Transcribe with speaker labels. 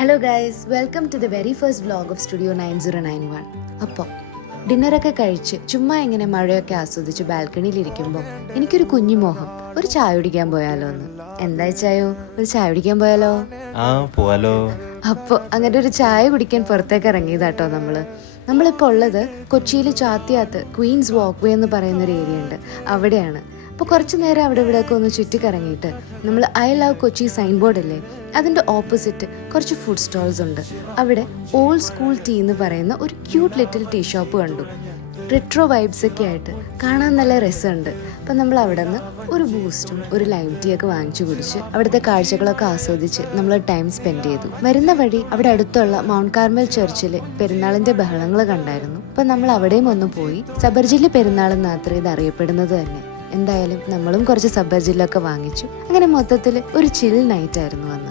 Speaker 1: Hello guys welcome to the very first vlog of studio nine zero nine one അപ്പോൾ ഡിന്നറൊക്കെ കഴിച്ച് ചുമ്മാ ഇങ്ങനെ മഴയൊക്കെ ആസ്വദിച്ച് ബാൽക്കണിയിൽ ഇരിക്കുമ്പോൾ എനിക്കൊരു കുഞ്ഞു മോഹം ഒരു ചായ കുടിക്കാൻ പോയാലോ എന്ന്. എന്താ ചായോ? ഒരു ചായ കുടിക്കാൻ പോയാലോ?
Speaker 2: പോയാലോ
Speaker 1: അപ്പോൾ അങ്ങനെ ഒരു ചായ കുടിക്കാൻ പുറത്തേക്ക് ഇറങ്ങിയതാട്ടോ നമ്മൾ. നമ്മളിപ്പോൾ ഉള്ളത് കൊച്ചിയിൽ ചാത്തിയാത്ത് ക്വീൻസ് വാക്ക് വേ എന്ന് പറയുന്ന ഒരു ഏരിയ ഉണ്ട്. അവിടെയാണ്. അപ്പോൾ കുറച്ച് നേരം അവിടെ ഇവിടെയൊക്കെ ഒന്ന് ചുറ്റിക്കറങ്ങിയിട്ട് നമ്മൾ I love Kochi sign board അല്ലേ അതിന്റെ ഓപ്പോസിറ്റ് കുറച്ച് ഫുഡ് സ്റ്റോൾസ് ഉണ്ട്. അവിടെ ഓൾഡ് സ്കൂൾ ടീ എന്ന് പറയുന്ന ഒരു ക്യൂട്ട് ലിറ്റിൽ ടീ ഷോപ്പ് കണ്ടു. റിട്രോ വൈബ്സ് ഒക്കെ ആയിട്ട് കാണാൻ നല്ല രസമുണ്ട്. അപ്പം നമ്മൾ അവിടെ നിന്ന് ഒരു ബൂസ്റ്റും ഒരു ലൈം ടീ ഒക്കെ വാങ്ങിച്ചു കുടിച്ച് അവിടുത്തെ കാഴ്ചകളൊക്കെ ആസ്വദിച്ച് നമ്മൾ ടൈം സ്പെൻഡ് ചെയ്തു. വരുന്ന വഴി അവിടെ അടുത്തുള്ള മൗണ്ട് കാർമൽ ചർച്ചിൽ പെരുന്നാളിന്റെ ബഹളങ്ങൾ കണ്ടായിരുന്നു. അപ്പം നമ്മൾ അവിടെയും ഒന്ന് പോയി. സബർജില്ല പെരുന്നാൾ എന്നാത്ര ഇത് അറിയപ്പെടുന്നത് തന്നെ. എന്തായാലും നമ്മളും കുറച്ച് സബ്ബജിലൊക്കെ വാങ്ങിച്ചു. അങ്ങനെ മൊത്തത്തിൽ ഒരു ചിൽ നൈറ്റ് ആയിരുന്നു അന്ന്.